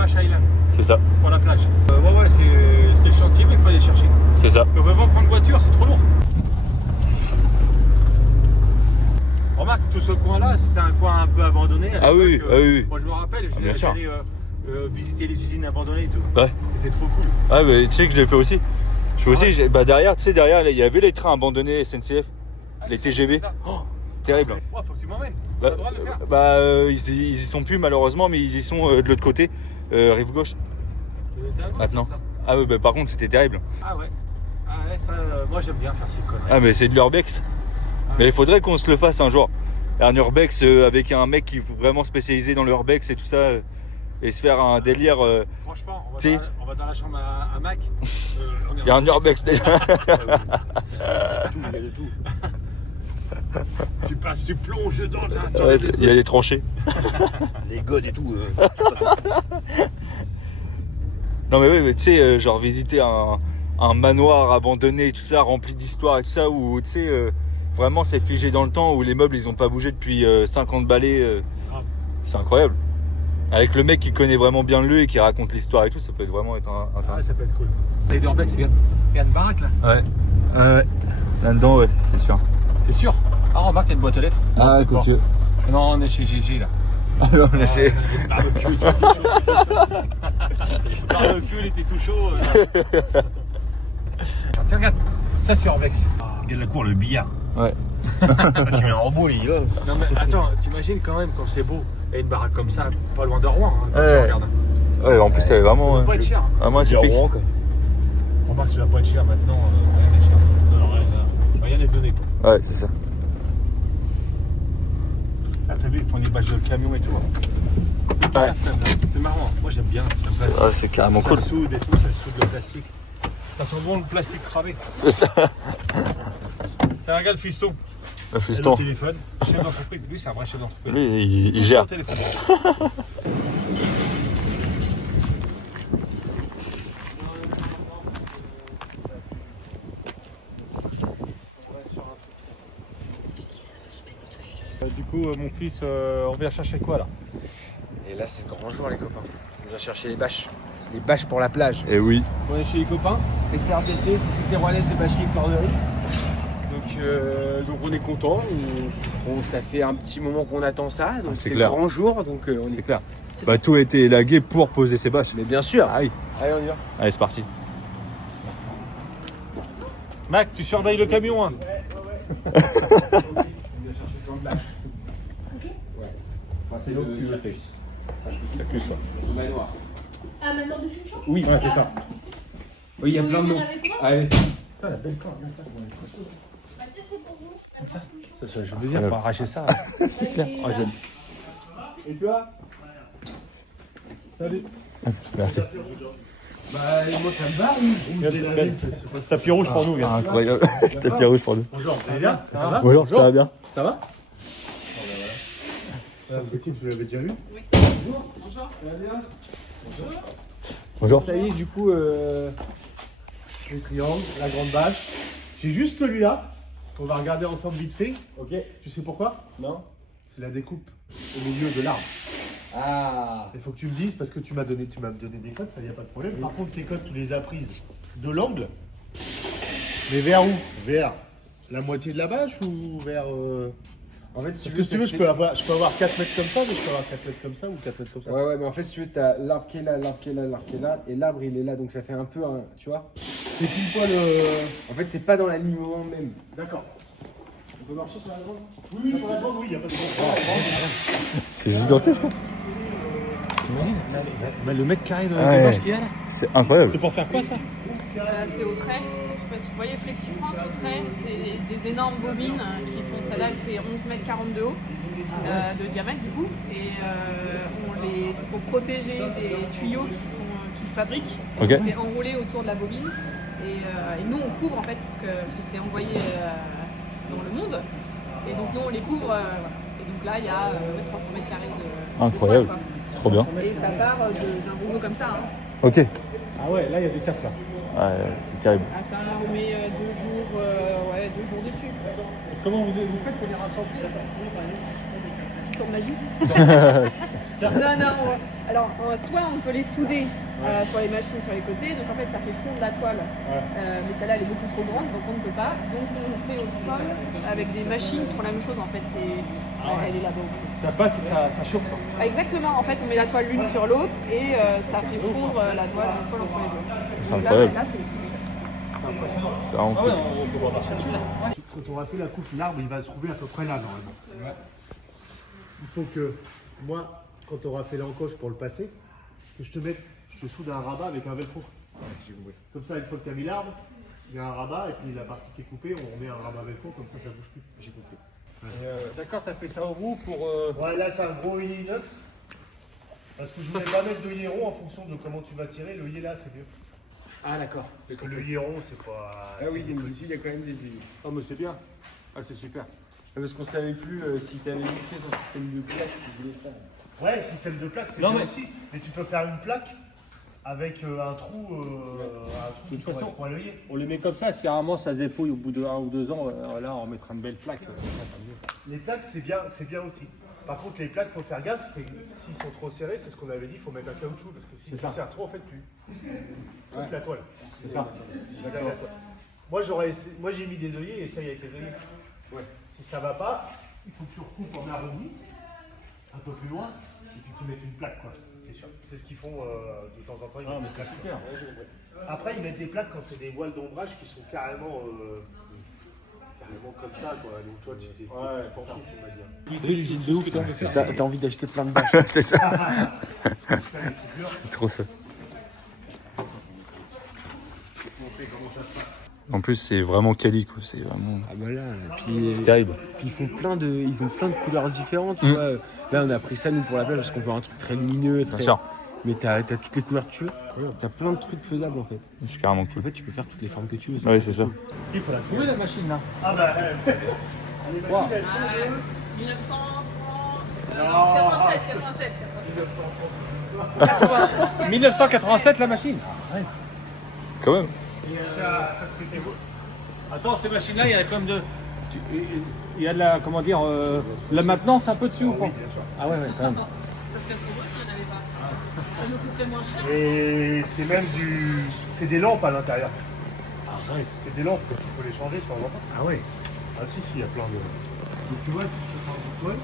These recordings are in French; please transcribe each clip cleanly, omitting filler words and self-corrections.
Bash Island. C'est ça. Pour la plage. Ouais, c'est le chantier, mais il faut aller chercher. C'est ça. On peut pas prendre voiture, c'est trop lourd. Remarque, tout ce coin-là, c'était un coin un peu abandonné. Ah oui, oui. Moi, je me rappelle, j'allais visiter les usines abandonnées et tout. Ouais. C'était trop cool. Ah, mais tu sais que je l'ai fait aussi. Je fais aussi, bah derrière, tu sais, derrière, il y avait les trains abandonnés SNCF, les TGV. Oh, terrible. Ouais, faut que tu m'emmènes. On a le droit de le faire. Bah, ils y sont plus malheureusement, mais ils y sont de l'autre côté, rive gauche. Maintenant. Ah ouais, bah par contre, c'était terrible. Ah ouais. Ah ouais, ça, moi j'aime bien faire ces conneries. Ah, mais c'est de l'urbex. Ah, mais il faudrait qu'on se le fasse un jour. Un urbex avec un mec qui est vraiment spécialisé dans l'urbex et tout ça. Et se faire un délire. Franchement, on va dans la chambre à Mac. Il y a un urbex déjà. Il y a de tout. Tu passes, tu plonges dedans. Ouais, il y a des tranchées. Les godes et tout. Non mais oui, mais tu sais, genre visiter un manoir abandonné et tout ça, rempli d'histoire et tout ça, où tu sais, vraiment c'est figé dans le temps, où les meubles ils ont pas bougé depuis 50 balais. C'est incroyable. Avec le mec qui connaît vraiment bien le lieu et qui raconte l'histoire et tout, ça peut vraiment être intéressant. Ah, ça peut être cool. Les Urbex, il y a une baraque là. Ouais. Là-dedans, ouais, c'est sûr. T'es sûr? Ah, remarque, il y a une boîte aux lettres. Ah, écoute. Non, on est chez GG là. Alors, on essaie. Le barbecue, il était tout chaud. Tiens, regarde, ça c'est Urbex. Il y a de la cour, le billard. Ouais. Tu mets un robot, il est là. Non mais attends, t'imagines quand même quand c'est beau. Et une baraque comme ça, pas loin de Rouen. Hein, quand Ouais. tu regardes. Ouais, en plus, c'est vraiment. Ça doit pas être cher. Vraiment C'est typique. Rouen, quoi. Remarque, ça va pas être cher maintenant. Rien n'est cher. Non, rien n'est donné quoi. Ouais, c'est ça. Là, t'as vu, ils font des bâches de camion et tout. Ouais. C'est marrant. Moi, j'aime bien. C'est carrément cool. Ça soude et tout, ça soude le plastique. Ça sent bon le plastique cramé. C'est ça. Tiens, regarde le fiston. Le Le fiston. téléphone. Chef d'entreprise. Lui, c'est un vrai chef d'entreprise. Lui, il gère. Au téléphone. Du coup, mon fils, on vient chercher quoi là? Et là, c'est le grand jour, les copains. On vient chercher les bâches. Les bâches pour la plage. Et oui. On est chez les copains. Les CRBC, c'est Cité Royalaise de Bâcherie et Corderie. Donc on est content. Ça fait un petit moment qu'on attend ça. Donc c'est le clair. grand jour. Donc on C'est est clair. Bah, tout a été élagué pour poser ses bâches. Mais bien sûr. Allez, Allez, on y va. allez, c'est parti. Mac, tu surveilles le camion. Hein. On vient chercher plein de bâches. Enfin, c'est l'eau que tu veux faire. La puce, ouais. Le manoir. Ah, maintenant de futur. Oui, ouais, c'est ça. Oui, il y a plein de noms. Allez. Ah, la belle corde, regarde ça. Mathieu, c'est pour vous. Ça, je veux dire, pour arracher ça. C'est clair. Oh, j'aime. Et toi? Salut. Merci. Bah, moi, ça me va. Tapis rouge pour nous, gars. Incroyable. Tapis rouge pour nous. Bonjour, vous allez bien? Ça va? Bonjour, ça va bien? Ça va? Petite, vous l'avez déjà vu? Bonjour. Ça y est, du coup, le triangle, la grande bâche. J'ai juste celui-là, qu'on va regarder ensemble vite fait. Ok. Tu sais pourquoi? Non? C'est la découpe au milieu de l'arbre. Ah. Il faut que tu me dises, parce que tu m'as donné des codes, ça y a pas de problème. Par contre, ces codes, tu les as prises de l'angle. Mais vers où? Vers la moitié de la bâche ou vers... En fait, si Parce que si tu veux, je peux avoir 4 mètres comme ça, mais je peux avoir 4 mètres comme ça ou 4 mètres comme ça. Ouais, mais en fait, si tu veux, t'as l'arbre qui est là, l'arbre qui est là, l'arbre qui est là, et l'arbre il est là, donc ça fait un peu un. Tu vois? C'est pile poil En fait, c'est pas dans l'alignement même. D'accord. On peut marcher sur la grande? Oui, sur la grande, oui, il n'y a pas de problème. C'est gigantesque. Le mètre carré de Ouais. bâche qu'il y a là. C'est incroyable. C'est pour faire quoi ça? C'est au trait. Je sais pas si vous voyez FlexiFrance au trait. C'est des énormes bobines qui font. Celle-là, elle fait 11 mètres 40 de haut, de diamètre du coup. Et c'est pour protéger des tuyaux qu'ils fabriquent. Ok. C'est enroulé autour de la bobine. Et nous, on couvre en fait, parce que c'est envoyé dans le monde. Et donc, nous, on les couvre. Voilà. Et donc là, il y a 300 mètres carrés de. Incroyable. de poids, Trop bien. quoi. Et ça part d'un rouleau comme ça. Hein. Ok. Ah ouais, là il y a du taf là. Ouais, c'est terrible. Ah, ça, on met 2 jours dessus. Comment vous faites pour les rassembler? tour de magie. Non, alors soit on peut les souder sur les machines sur les côtés, donc en fait ça fait fondre la toile, mais celle-là elle est beaucoup trop grande donc on ne peut pas. Donc on fait au sol avec des machines qui font la même chose en fait, elle est là-bas. Ça passe et ça chauffe quoi. Exactement, en fait on met la toile l'une sur l'autre et ça fait fondre la toile entre les deux. C'est Donc incroyable. là c'est soudé. C'est vraiment Ah cool. ouais, on peut voir marcher dessus là. Quand on aura fait la coupe, l'arbre il va se trouver à peu près là normalement. Il faut que moi, quand tu auras fait l'encoche pour le passer, que je te soude un rabat avec un velcro. Comme ça, une fois que tu as mis l'arbre, il y a un rabat et puis la partie qui est coupée, on met un rabat velcro, comme ça bouge plus. J'ai compris. D'accord, t'as fait ça au roux pour. Ouais, là c'est un gros œillet inox. Parce que je voulais pas mettre d'œillet rond en fonction de comment tu vas tirer. L'œillet là c'est mieux. Ah d'accord. Parce que l'œillet rond c'est pas. Ah oui, il y a quand même des aiguilles. Oh mais c'est bien. Ah c'est super. Parce qu'on savait plus si tu avais mixé son système de plaque que tu voulais faire. Ouais, système de plaque c'est Non, bien mais- aussi. Mais tu peux faire une plaque avec un trou qui toute façon- correspond à l'œillet. On les met comme ça, si rarement ça se dépouille au bout de 1 ou 2 ans, là on mettra une belle plaque. Les plaques c'est bien aussi. Par contre les plaques faut faire gaffe, s'ils sont trop serrés, c'est ce qu'on avait dit, il faut mettre un caoutchouc parce que si tu ça. serres trop en fait tu coupes la toile. C'est ça. Tu gagnes la toile. Moi j'ai mis des œillets et essaye avec les œillets. Ouais. Si ça va pas, il faut que tu recoupes en arrondi, un peu plus loin, et puis tu mettes une plaque quoi. C'est sûr. C'est ce qu'ils font de temps en temps. Ils Ah mettent mais des c'est plaques, super. quoi. Après ils mettent des plaques quand c'est des voiles d'ombrage qui sont carrément comme ça quoi. Donc toi tu t'es penché, tu m'as dit. Oui, l'usine de ouf, toi. C'est ça. T'as envie d'acheter plein de bâches. C'est ça. Faire les figures, C'est trop ça. montrer comment ça se passe. En plus, c'est vraiment quali, quoi. C'est vraiment. Ah bah là, puis, C'est terrible. puis ils ont plein de couleurs différentes. Tu vois. Là on a pris ça nous pour la plage parce qu'on veut un truc très lumineux. Bien Très... sûr. Mais t'as toutes les couleurs que tu veux. T'as plein de trucs faisables en fait. C'est carrément En cool. fait tu peux faire toutes les formes que tu veux. Ouais, c'est ça. Il faut la trouver. Où est la machine là? Ah bah les machines elles sont de 1930, 87. 1987 la machine. Quand même. ça se fait beau. Attends, ces machines-là, il y a quand même de. Il y a de la. Comment dire. La maintenance un peu dessus ou pas? Oui, bien sûr. Ah ouais, quand même. Ça serait trop beau si on n'avait pas. Ça nous coûterait moins cher. Et c'est même c'est des lampes à l'intérieur. C'est des lampes, donc il faut les changer de temps en temps. Ah ouais. Ah si, il y a plein de. Donc tu vois, si tu prends une toile.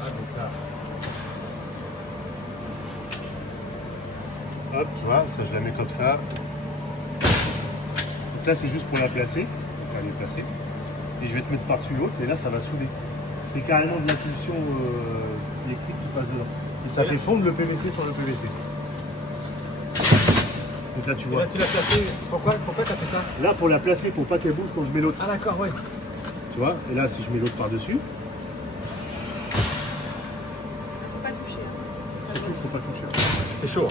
Ah donc là. Hop, tu vois, ça je la mets comme ça. Donc là c'est juste pour la placer. Donc elle est placée. Et je vais te mettre par-dessus l'autre et là ça va souder. C'est carrément de l'impulsion électrique qui passe dedans. Et ça fait fondre le PVC sur le PVC. Donc là tu Et vois. là, tu l'as placé. Pourquoi t'as fait ça? Là pour la placer pour pas qu'elle bouge quand je mets l'autre. Ah d'accord, ouais. Tu vois, et là si je mets l'autre par-dessus, Faut pas toucher. surtout faut pas toucher. C'est chaud.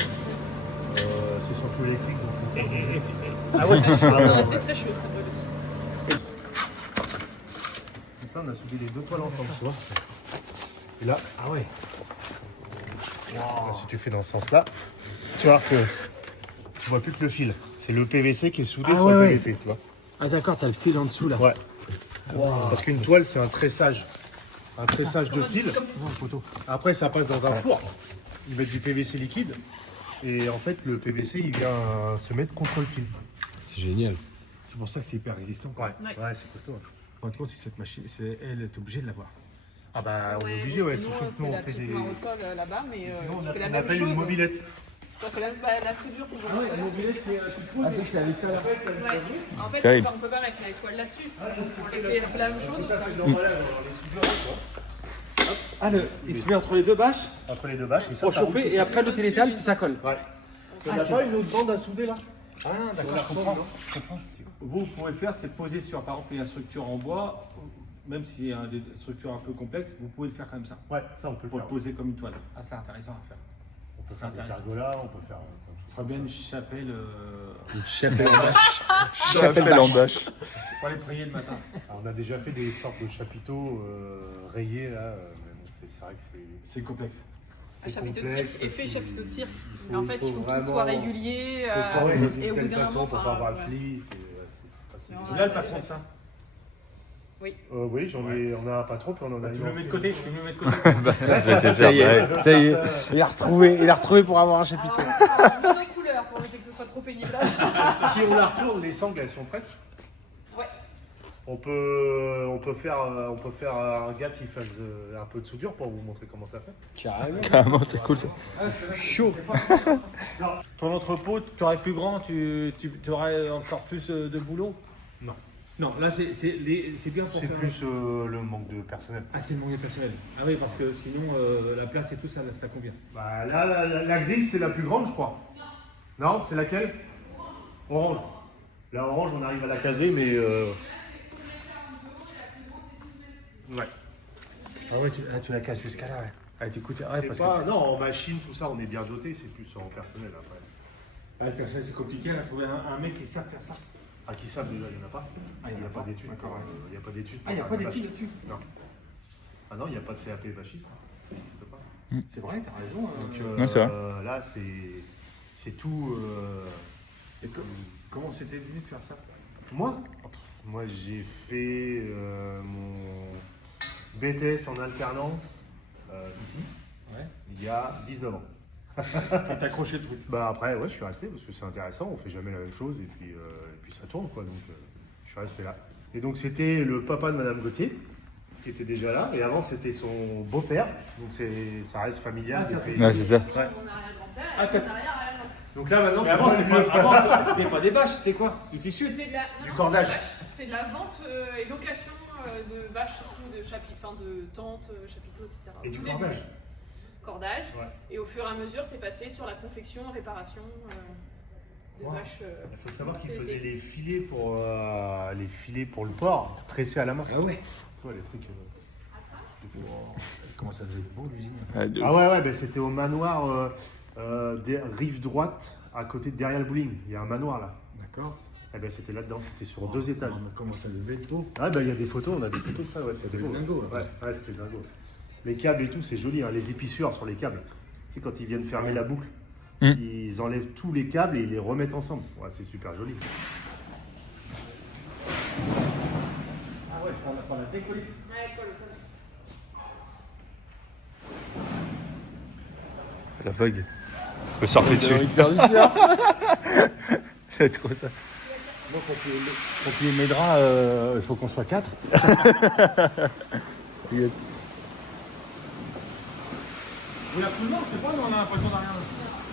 C'est surtout électrique donc. Ah ouais. Non, c'est très chaud, ça brûle aussi. Donc là on a soudé les deux toiles ensemble, tu vois. Et là, Ah ouais. là, si tu fais dans ce sens-là, tu vois que tu vois plus que le fil. C'est le PVC qui est soudé Ah sur ouais, le ouais. PVC, tu vois. Ah d'accord, t'as le fil en dessous là. Ouais. Parce qu'une toile c'est un tressage. Un tressage de fil. Après ça passe dans un four. Ils mettent du PVC liquide. Et en fait le PVC il vient se mettre contre le fil. C'est génial. C'est pour ça que c'est hyper résistant. Ouais, ouais c'est costaud. Par contre, si cette machine, elle est obligée de l'avoir. Ah bah on est Ouais, obligé, ouais. sinon, Surtout que nous c'est on la fait petite des. noire au sol là-bas, mais Sinon, on fait la on même appelle chose. une mobilette. Ça fait la soudure qu'on voit. c'est Ah ça c'est avec ça là. Ouais. En fait, Terrible. on peut pas mettre la toile là-dessus. On fait la même chose. Ça c'est normal dans les soudures, tu vois. Ah, il se met entre les deux bâches Entre les deux bâches et ça. pour ça roule. chauffer et après l'autre il étale puis ça colle. Ouais. On n'a pas une autre bande à souder là? Ah d'accord, je comprends. Vous pouvez le faire, c'est poser sur, par exemple, il y a une structure en bois, même si c'est une structure un peu complexe, vous pouvez le faire comme ça, Ouais, ça on peut le pour le faire. poser comme une toile. Ah, c'est intéressant à faire. On peut C'est faire des intéressant. pergolas, on peut faire. Ce sera bien une chapelle Une chapelle en bâche. Chapelle en bâche. pour aller prier le matin. Alors, on a déjà fait des sortes de chapiteaux rayés là, mais bon, c'est vrai que C'est complexe. Un chapiteau de complexe, cirque, effet parce que chapiteau de cirque. il Mais en fait, il faut que tout soit régulier. Faut pas et d'une au bout telle d'un façon moment, pour enfin, pas avoir ouais. de plis. C'est Non. Tu l'as le patron de ça? Oui. Oui, on a pas trop, puis on en a Tu une me en mets de série. côté, tu me mets de côté. C'était Ça y est, ouais. ça y est. Il a retrouvé pour avoir un chapiteau. Alors, monocouleur pour éviter que ce soit trop pénible. Si on la retourne, les sangles, elles sont prêtes. Ouais. On peut faire un gars qui fasse un peu de soudure pour vous montrer comment ça fait. Carrément. Carrément, c'est cool ça. Chaud. Ton entrepôt, tu aurais plus grand, tu aurais encore plus de boulot? Non. Non, là c'est bien pour C'est faire. plus le manque de personnel. Ah, c'est le manque de personnel. Ah oui, parce que sinon la place et tout ça, ça convient. Bah, là, la grille, c'est la plus grande, je crois. Non, c'est laquelle? Orange. La orange, on arrive à la caser, mais... Ouais. Ah ouais, tu la casses jusqu'à là, ouais. Ah, tu coûtes. Ouais, C'est parce pas... que Non, en machine, tout ça, on est bien doté, c'est plus en personnel après. ah, le personnel, c'est compliqué à trouver un mec qui sait faire ça. Ah, qui savent déjà, il n'y en a pas. Ah, il y en a pas. d'études. D'accord, ouais. Il n'y a pas d'études. Ah, il n'y a pour pas faire la d'études bâche. là-dessus. Non. Ah non, il n'y a pas de CAP bâchiste. Ça n'existe pas. C'est vrai, t'as raison. Donc Ouais, c'est vrai. là, c'est tout... Et comment c'était venu de faire ça? Moi, j'ai fait mon BTS en alternance ici, Ouais. il y a 19 ans. Et t'as accroché le truc. Bah après, ouais, je suis resté parce que c'est intéressant, on fait jamais la même chose et puis ça tourne quoi, donc je suis resté là. Et donc c'était le papa de Madame Gauthier qui était déjà là, et avant c'était son beau-père, donc ça reste familial. Ah, ça depuis- fait- Ouais, c'est ça. Mon arrière-grand-père Ah, et t'as- mon arrière-arrière-grand-père. Donc là maintenant, Mais c'est avant, moi c'était le vieux. c'était pas des bâches, c'était quoi? Du tissu? C'était de la... Du non, cordage. c'était de la vente et location de bâches, surtout de chapitres, enfin de tentes, chapiteaux, etc. Et du Tout début. cordage. Cordage. Ouais. Et au fur et à mesure, c'est passé sur la confection, réparation de Wow. bâches. Il faut savoir qu'il PVC. faisait les filets pour le port, tressés à la main. Ah ouais. Tu vois les trucs. Comment ça devait être beau l'usine? Ouais, de- Ah ouais, ben c'était au manoir rive droite, à côté de derrière le bowling. Il y a un manoir là. D'accord. Eh ben c'était là-dedans, c'était sur 2 étages. Comment ça devait être beau? Ah ben il y a des photos, on a des photos de ça, ouais, c'était devait beau. être dingo, là. Ouais, c'était dingo. Les câbles et tout, c'est joli, hein, les épissures sur les câbles. Tu sais, quand ils viennent fermer la boucle, ils enlèvent tous les câbles et ils les remettent ensemble. Ouais, c'est super joli. Ah ouais, on a décollé. Ouais, quoi, le sol. La vague. Je peux surfer J'ai dessus. envie de faire du surf. C'est trop ça. Moi, pour plier mes draps, il faut qu'on soit 4. Vous la tout le monde, je sais pas, mais on a l'impression de rien.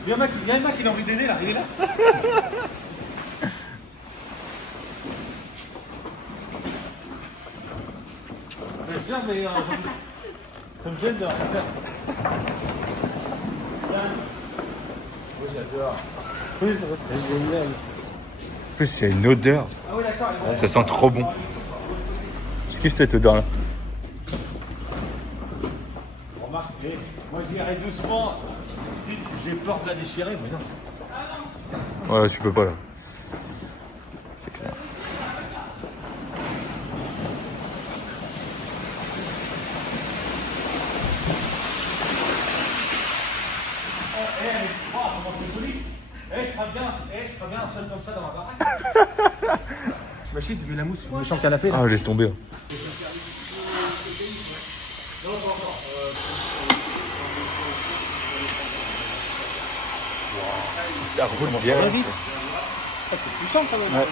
Il y a un mec qui a envie d'aider là, il est là. C'est sûr, mais ça me gêne de rien faire. Oui, j'adore. Oui, ça serait génial. En plus, il y a une odeur. Ah oui, d'accord. Ça sent trop bon. Je kiffe cette odeur là. Remarque, mais moi j'irai doucement. Si j'ai peur de la déchirer, mais non. Voilà, tu peux pas là. C'est clair. Comment c'est joli. Je ferais bien un seul comme ça dans ma baraque. Machine, tu mets la mousse sur le méchant canapé là. Ah, laisse tomber. Ça roule bien. C'est puissant quand même. Ouais.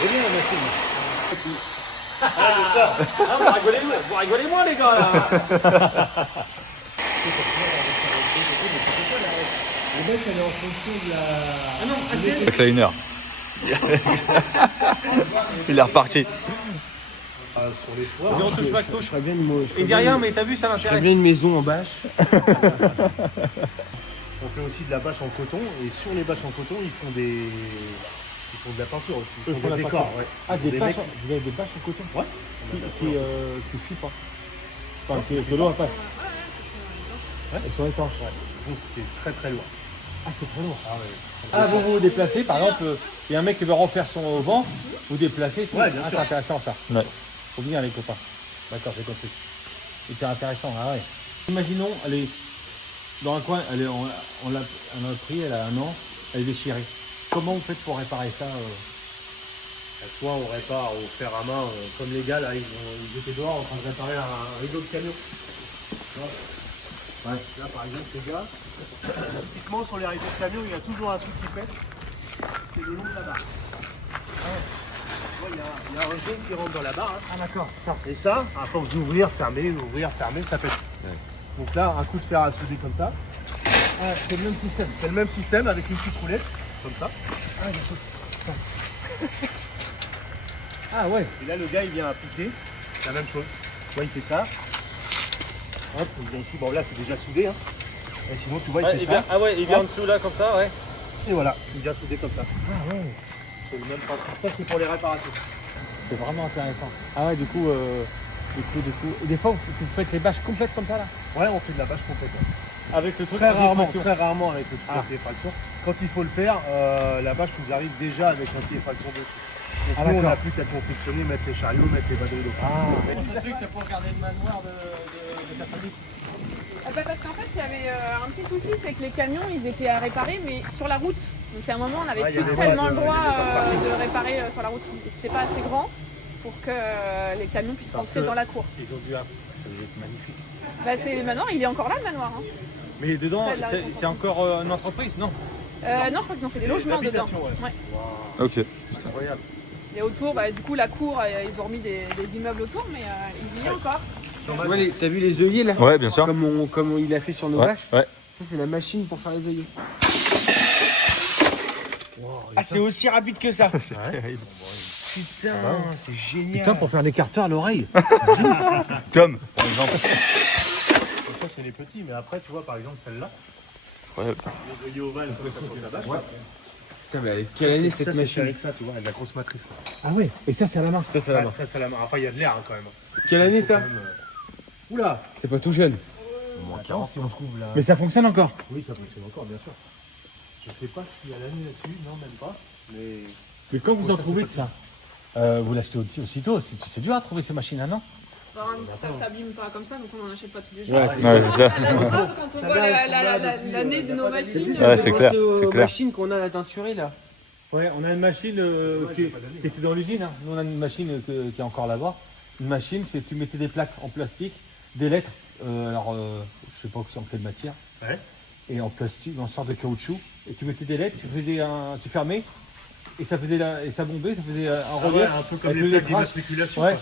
C'est bien la machine. Vous rigolez moins les gars là. Le mec, elle est en fonction de la. Ah non, assez. Le Kleiner. Il est reparti. Sur les toits, Et on touche pas que Je touche. ferais bien une mo- je ferais Il dit bien rien, une- mais t'as vu, ça je ferais m'intéresse. bien une maison en bâche. on fait aussi de la bâche en coton, et sur les bâches en coton, ils font de la peinture aussi. Ils font de la des décors, peinture. ouais. Ah, des Des bâches, mecs- vous avez des bâches en coton Ouais. qui fuient pas. Enfin, que l'eau passe. Elles sont étanches. Donc c'est très très loin. Ah, c'est très lourd. Ah ouais. Ah, vous vous déplacez, par exemple, il y a un mec qui veut refaire son vent, vous déplacez, tout. Ouais, bien Ah, sûr. c'est intéressant ça. Ouais. Faut venir les copains. D'accord, j'ai compris. C'était intéressant, ah ouais. Imaginons, elle est dans un coin, elle est, on l'a pris, elle a 1 an, elle est déchirée. Comment vous faites pour réparer ça Soit on répare au fer à main, comme les gars là, ils étaient dehors en train de réparer un rideau de camion. Ouais. Là par exemple les gars, typiquement sur les rideaux de camion, il y a toujours un truc qui pète, c'est le long de la barre. Il y a un jaune qui rentre dans la barre. Hein. Ah d'accord, ça. Et ça, à force d'ouvrir, fermer, ça pète. Ouais. Donc là, un coup de fer à souder comme ça. Ah, c'est le même système. C'est le même système avec une petite roulette, comme ça. Ah, ça. Ah ouais. Et là, le gars, il vient appliquer la même chose. Tu vois, il fait ça. Hop, il vient ici. Bon, là, c'est déjà soudé. Hein. Et sinon, tu vois, il fait ça. Ah ouais, il vient en dessous là, comme ça, ouais. Et voilà, il vient souder comme ça. Ah ouais. C'est le même principe. Ça, c'est pour les réparations. C'est vraiment intéressant. Ah ouais, du coup. Et des fois, vous faites les bâches complètes comme ça là? Ouais, on fait de la bâche complète. Avec le truc Très rarement avec le truc anti-effraction. Quand il faut le faire, la bâche nous arrive déjà avec l'anti-effraction dessus. Donc nous, on n'a plus qu'à confectionner, mettre les chariots, mettre les batteries d'eau. Ce truc, c'est pour garder le manoir de ta famille. Parce qu'en fait, il y avait un petit souci, c'est que les camions, ils étaient à réparer, mais sur la route. Donc à un moment, on n'avait plus tellement le droit de réparer sur la route. C'était pas assez grand pour que les camions puissent rentrer dans la cour. Ils ont dû... Ça devait être magnifique. Bah, c'est le manoir, il est encore là, le manoir. Hein. Mais dedans, c'est encore une entreprise, non? Non, je crois qu'ils ont fait des logements dedans. Ouais. Wow. Ok. C'est incroyable. Et autour, bah, du coup, la cour, ils ont remis des immeubles autour, mais il y a encore. Ouais, t'as vu les œillets là? Ouais, bien sûr. Comme il a fait sur nos bâches? Ouais. Ça, c'est la machine pour faire les œillets. Wow, ah, c'est aussi rapide que ça. C'est terrible. Putain, c'est génial. Putain, pour faire des carters à l'oreille. Comme, par exemple. Ça, c'est les petits, mais après, tu vois, par exemple, celle-là. Ouais. Les œillets ovales, comme ça, sur ta bâche. Ouais. Putain, mais avec quelle année cette machine? Avec ça, tu vois, avec la grosse matrice. Là. Ah ouais, et ça, c'est à la main. Ça, c'est la main. Ça, c'est la main. Enfin, il y a de l'air hein, quand même. Quelle année ça? Oula. C'est pas tout jeune. Attends, si on trouve là. Mais ça fonctionne encore? Oui, ça fonctionne encore, bien sûr. Je sais pas s'il y a l'année là-dessus, non, même pas. Mais quand vous en trouvez de ça, vous l'achetez aussitôt. C'est dur à trouver ces machines là, non? Ça s'abîme pas comme ça, donc on n'en achète pas tous les jours. Ouais, c'est ça. Quand on voit l'année de nos machines. Ouais, c'est clair. C'est clair. Machine qu'on a à teinturer là. Ouais, on a une machine qui était dans l'usine. Hein. Nous, on a une machine qui est encore là-bas. Une machine, c'est tu mettais des plaques en plastique, des lettres, je sais pas en quelle matière, et en plastique, en sorte de caoutchouc. Et tu mettais des lettres, tu fermais, et ça faisait et ça bombait, ça faisait un relief. Un peu comme les plaques d'immatriculation. Ouais.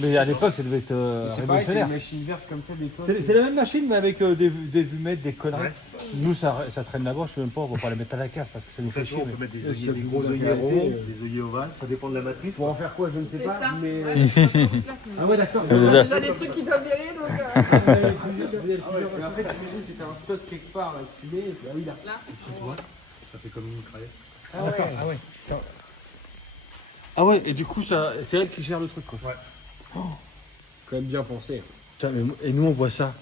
Mais à l'époque, ça devait être révolutionnaire. C'est une machine verte comme ça, c'est la même machine, mais avec des vumettes, des conneries. Ouais. Nous, ça traîne là-bas, je sais même pas, on va pas la mettre à la cave parce que ça nous fait chier. On peut mettre des gros œillets ronds, des œillets ovales, ça dépend de la matrice. Pour en faire quoi, je ne sais pas. Ça. Mais... Ah ouais, d'accord. Il y a déjà des trucs qui doivent virer, donc... En fait, j'imagine que tu as un stock quelque part, là, que tu mets, et puis, ah oui, là. Ici, tu vois, ça fait comme une mitraillette. Ah d'accord, ah ouais. Ah ouais, et du coup, c'est elle qui gère le truc, quoi. Ouais. Oh, quand même bien pensé. Putain, et nous, on voit ça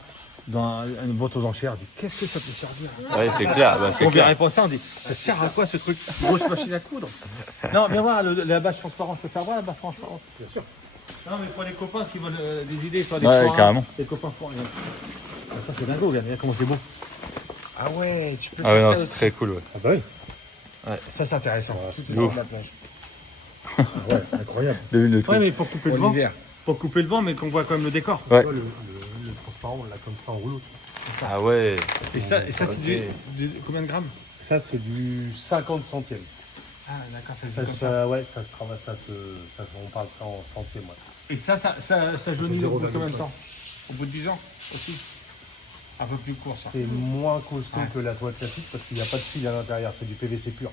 dans une vente aux enchères. On dit, qu'est-ce que ça peut servir? Ouais, c'est clair. Bah, c'est on clair. verrait pas ça, on dit, ça sert à quoi ce truc? Grosse machine à coudre. Non, viens voir la bâche transparente. Je peux faire voir la bâche transparente? Bien sûr. Non, mais pour les copains qui veulent des idées, soit des Ouais, forains, carrément. Les copains font rien. Ah, ça, c'est dingo, regarde comment c'est beau. Ah ouais, tu peux Ah ouais, faire non, ça c'est aussi. très cool, ouais. Ah bah oui. Ouais, ça, c'est intéressant. Tout est Lourd. sur la plage. Ouais, incroyable. Le truc. Ouais, mais pour couper le Pour vent. l'hiver. Pour couper le vent, mais qu'on voit quand même le décor. Ouais. Tu vois, le transparent, là, comme ça, en rouleau. Ah ouais. Et ça c'est Ok. du combien de grammes? Ça, c'est du 50 centièmes. Ah, d'accord, Ouais, ça se travaille, on parle ça en centièmes. Ouais. Et ça jaunit au bout de combien de 0,5. temps? Au bout de 10 ans aussi? Un peu plus court, ça. C'est moins costaud que la toile classique parce qu'il n'y a pas de fil à l'intérieur, c'est du PVC pur.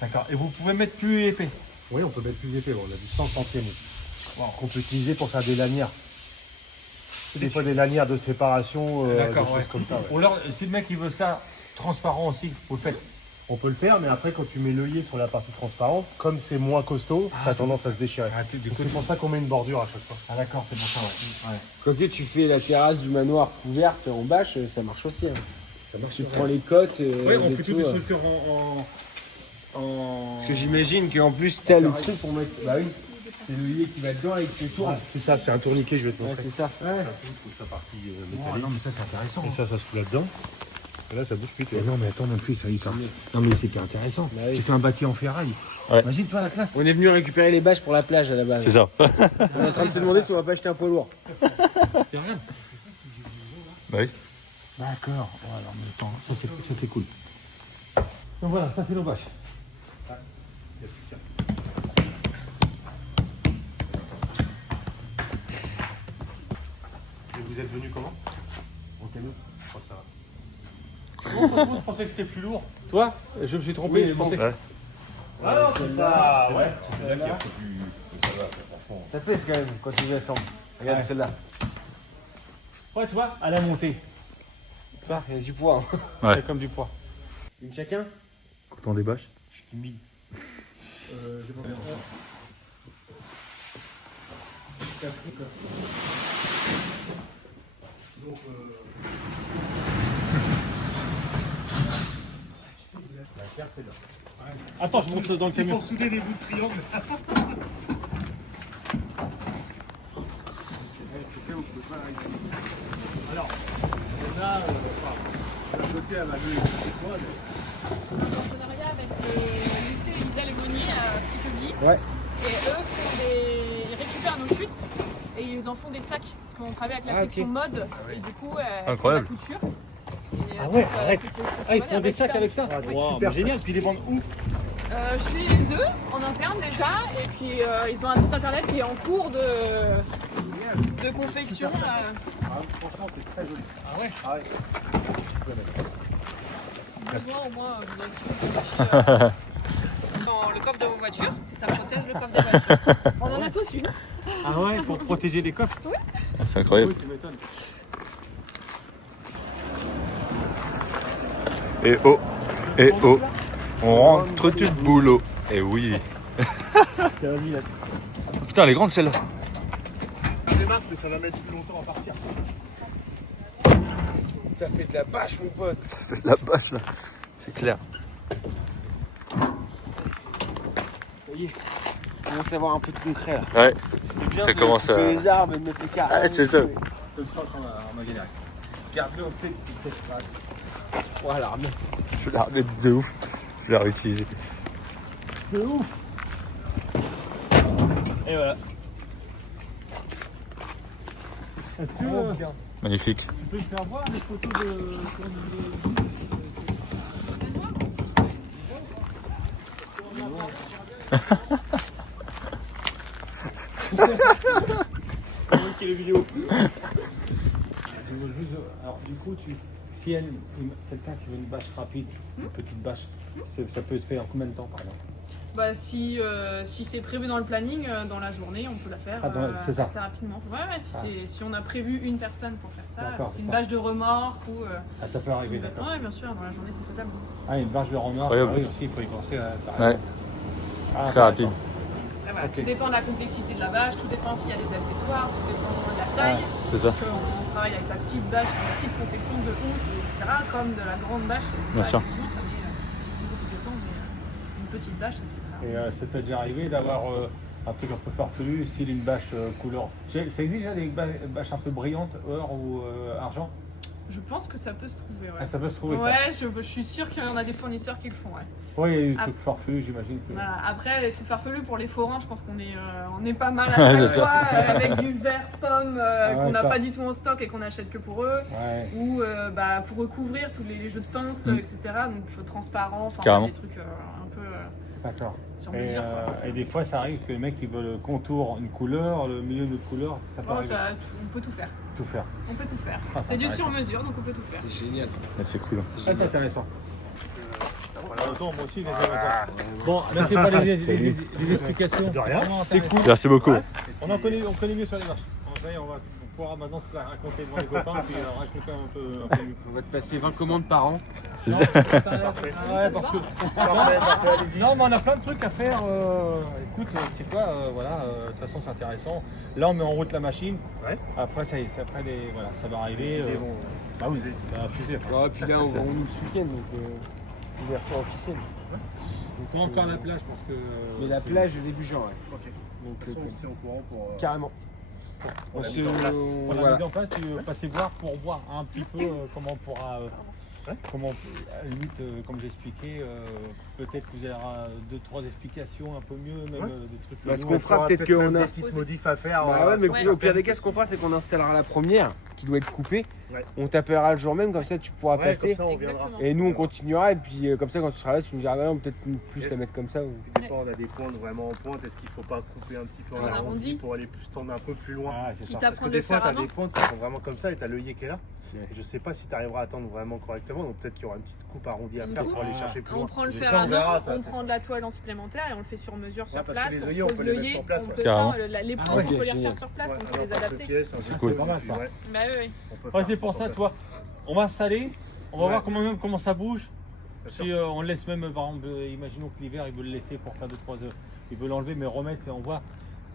D'accord. Et vous pouvez mettre plus épais? Oui, on peut mettre plus épais, on a du 100 centièmes. Qu'on peut utiliser pour faire des lanières. Des fois des lanières de séparation, des choses comme ça. Ouais. Ou alors, si le mec il veut ça transparent aussi, vous le faites? On peut le faire, mais après quand tu mets l'œillet sur la partie transparente, comme c'est moins costaud, ça a tendance à se déchirer. Du coup, C'est pour ça qu'on met une bordure à chaque fois. ah d'accord, c'est pour ça, ouais. Quand tu fais la terrasse du manoir couverte en bâche, ça marche aussi. Hein. Ça marche. Tu prends les côtes. Oui, on les fait tout, toutes les structures en... Parce que j'imagine qu'en plus, t'as le truc pour mettre. Bah oui, c'est l'œillet qui va dedans avec tes tours. C'est ça, c'est un tourniquet, je vais te Ouais, montrer. c'est ça. Ouais. Sa partie Oh, métallique. non, mais ça c'est intéressant. Et ça se fout là-dedans. Là, ça bouge plus. Mais non, mais attends, mon fils, ça y part. Non, mais c'est hyper intéressant. Bah oui. Tu fais un bâti en ferraille. Ouais. Imagine-toi la classe. On est venu récupérer les bâches pour la plage à la base. C'est ça. On est en train de se demander si on va pas acheter un poids lourd. Et regarde. Bah oui. D'accord. Voilà, mais attends, ça c'est cool. Donc voilà, ça c'est nos bâches. Et vous êtes venu comment? En canot. Oh, ça va. Je pensais que c'était plus lourd. Toi, je me suis trompé. Oui, je pensais que... Ouais. Ah non, c'est pas... Ouais. Ça pèse quand même quand tu les assembles. Regarde Ouais. celle-là. Ouais, tu vois, à la montée. Tu vois, il y a du poids. Hein. Ouais. C'est comme du poids. Une chacun? Quand on des bâches. Je suis timide. Attends, je monte dans le C'est camion. pour souder des bouts de triangle. Alors, on a... le côté à ma gueule, c'est quoi Partenariat avec le lycée Isabelle Monnier à Petit-Quevilly. Ouais. Et eux ils récupèrent nos chutes et ils en font des sacs. Parce qu'on travaille avec la Ah, ok. section mode et du coup, Incroyable. la couture. Et, Ah ouais, donc, arrête. cette Ah, ils mode, font elle des sacs récupère- avec ça. Ouais, Wow, super mais génial. Puis ils les vendent où? Chez eux, en interne déjà, et puis ils ont un site internet qui est en cours de confection. Franchement, c'est très joli. Ah ouais. Ah ouais. Si besoin, au moins, vous inscrivez dans le coffre de vos voitures, et ça protège le coffre des voitures. On en a tous une. Ah ouais, pour protéger les coffres. C'est incroyable. Oui, tu m'étonnes. Et oh. On rentre du boulot. Et oui. Putain, elle est grande celle-là. On démarre, mais ça va mettre plus longtemps à partir. Ça fait de la bâche, mon pote. Ça fait de la bâche là. C'est clair. Ça y est. On commence à avoir un peu de concret là. Ouais. C'est bien Ça de commence couper à- les arbres et de mettre les cartes. Ouais, c'est ça. Comme ça, on a galéré. Garde-le en tête sur cette phrase. Voilà, remettre. Je vais la remettre de ouf. Je vais la réutiliser. De ouf. Et voilà. Est-ce que Oh, bien. Magnifique. tu peux me faire voir les photos de... les vidéos. Alors du coup, si quelqu'un qui veut une bâche rapide, une petite bâche, ça peut être fait en combien de temps par exemple? Bah, si c'est prévu dans le planning, dans la journée, on peut la faire c'est ça. assez rapidement. Ouais, si on a prévu une personne pour faire ça, D'accord, si c'est c'est une ça. bâche de remorque ou... Ah, ça peut arriver, d'accord. Ouais, bien sûr, dans la journée, c'est faisable. Ah, une bâche de remorque, Incroyable. oui, aussi, il faut y penser. Ouais. Ah, Très rapide. Après, voilà, Ok. tout dépend de la complexité de la bâche, tout dépend s'il y a des accessoires, tout dépend de la taille. C'est ça. Parce qu'on travaille avec la petite bâche, la petite confection de housse, etc., comme de la grande bâche. Bien sûr. Effectivement, ça met beaucoup plus de temps, mais une petite bâche, ça se fait très Et ça t'est déjà arrivé d'avoir un truc un peu farfelu, style une bâche couleur. Ça existe déjà des bâches un peu brillantes, or ou argent? Je pense que ça peut se trouver, ouais. Ah, ça peut se trouver ça. Ouais, je suis sûre qu'il y en a des fournisseurs qui le font, ouais. Oui, il y a des Ah. trucs farfelus, j'imagine. Que... Voilà. Après, les trucs farfelus pour les forains, je pense qu'on est pas mal Ouais, à chaque c'est ça. fois, avec du verre pomme qu'on n'a ça. pas du tout en stock et qu'on achète que pour eux, Ouais. ou pour recouvrir tous les jeux de pince, etc. Donc il faut transparent, enfin Carrément. des trucs un peu D'accord. sur Et, mesure. Quoi. et des fois, ça arrive que le mec il veut le contour, une couleur, le milieu d'une autre couleur, ça peut Oh, arriver. on peut tout faire. Tout faire. On peut tout faire. Ah, C'est du intéressant. sur mesure, donc on peut tout faire. C'est génial. C'est cool. Ça, c'est intéressant. Moi aussi, bon, merci pour les explications. De rien. C'était cool. Merci beaucoup. On connaît mieux sur les marches. On pourra maintenant se la raconter devant les copains puis raconter un peu mieux. On va te passer 20 commandes par an. C'est ça. Ouais, parce que. Non, mais on a plein de trucs à faire. Écoute, c'est quoi, voilà, de toute façon, c'est intéressant. Là, on met en route la machine. Ouais. Après, ça y est, voilà, ça va arriver. Bah oui. Ça va fuser. Alors, et puis là, on va en août ce week-end, donc ouverture officielle. Donc, on va faire la plage parce que. Mais la plage début juin, ouais. Ok. De Donc, toute façon, on se tient au courant pour... carrément. On On la se mise en place. Pour la voilà. mise en place, tu veux passer voir pour voir un petit peu comment on pourra Ouais. Comment, à la limite, comme j'expliquais, peut-être que vous aurez 2-3 explications un peu mieux, même Ouais. des trucs. Parce lourds. qu'on fera peut-être qu'on même a- des petites modifs à faire. Bah ouais, mais Ouais. au pire des cas, ce qu'on fera, c'est qu'on installera la première qui doit être coupée. Ouais. On t'appellera le jour même, comme ça tu pourras Ouais, passer. comme ça on viendra. Exactement. Et nous on continuera, et puis comme ça quand tu seras là, tu nous diras, bah non, peut-être plus Yes. la mettre comme ça. Ou... Des fois on a des pointes vraiment en pointe, est-ce qu'il faut pas couper un petit peu en En arrondi arrondi. pour aller plus tendre un peu plus loin? Ah, c'est Qui ça. Parce t'apprend que de des fois faire t'as avant. des pointes qui sont vraiment comme ça et t'as l'œillet qui est là. Je sais pas si tu arriveras à attendre vraiment correctement, donc peut-être qu'il y aura une petite coupe arrondie à Une faire coupe. pour aller chercher plus loin. On prend le Mais fer ça, on avant, verra, ça, on c'est- prend de la toile en supplémentaire et on le fait sur mesure sur Ouais, parce que place. les On œillets, on pose peut les mettre l'œillet, sur place, on ouais. peut Carrément. faire, les points, ouais. on peut les Génial. refaire sur place, Ouais, on un peut les porte adapter. pièces, un C'est petit cool. peu, Pas mal, puis, ça. ouais, Bah oui. on peut Ouais, faire c'est pour sur ça, place. toi. On va installer, on va Ouais. voir comment ça bouge. Bien sûr. Si on le laisse même, par exemple, imaginons que l'hiver, ils veulent le laisser pour faire 2-3 heures. Ils veulent l'enlever, mais remettre et on voit.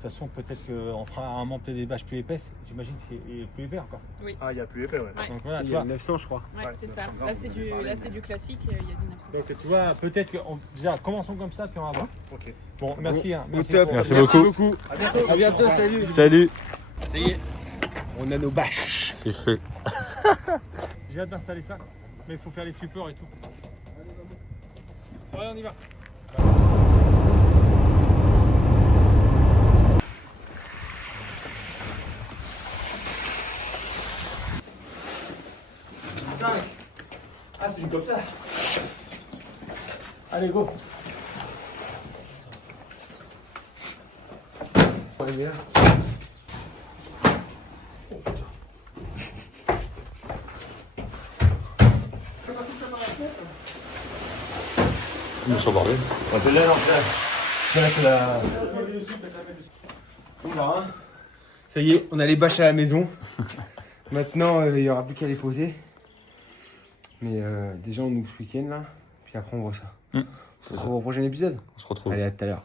De toute façon, peut-être qu'on fera un moment peut-être des bâches plus épaisses. J'imagine que c'est plus épais encore. Ah, il y a plus épais, ouais. Ouais. Donc voilà, Il tu y a vois. 900 je crois. Ouais, Ouais, c'est bien ça. sûr. Là, c'est du classique, il y a du 900. Donc tu vois, peut-être que déjà commençons comme ça, puis on va voir. Ok. Bon, merci. Hein, Au top. Merci beaucoup. À bientôt. À bientôt, salut. Salut. Ça y est, on a nos bâches. C'est fait. J'ai hâte d'installer ça, mais il faut faire les supports et tout. Ouais, on y va. Ah, c'est une comme ça. Allez, go. Ouais, bien. Nous sommes bordés. Oula, hein. Ça y est, on a les bâches à la maison. Maintenant, il n'y aura plus qu'à les poser. Mais déjà, on ouvre ce week-end là. Puis après, on voit ça. C'est On se retrouve au prochain épisode. On se retrouve. Allez, à tout à l'heure.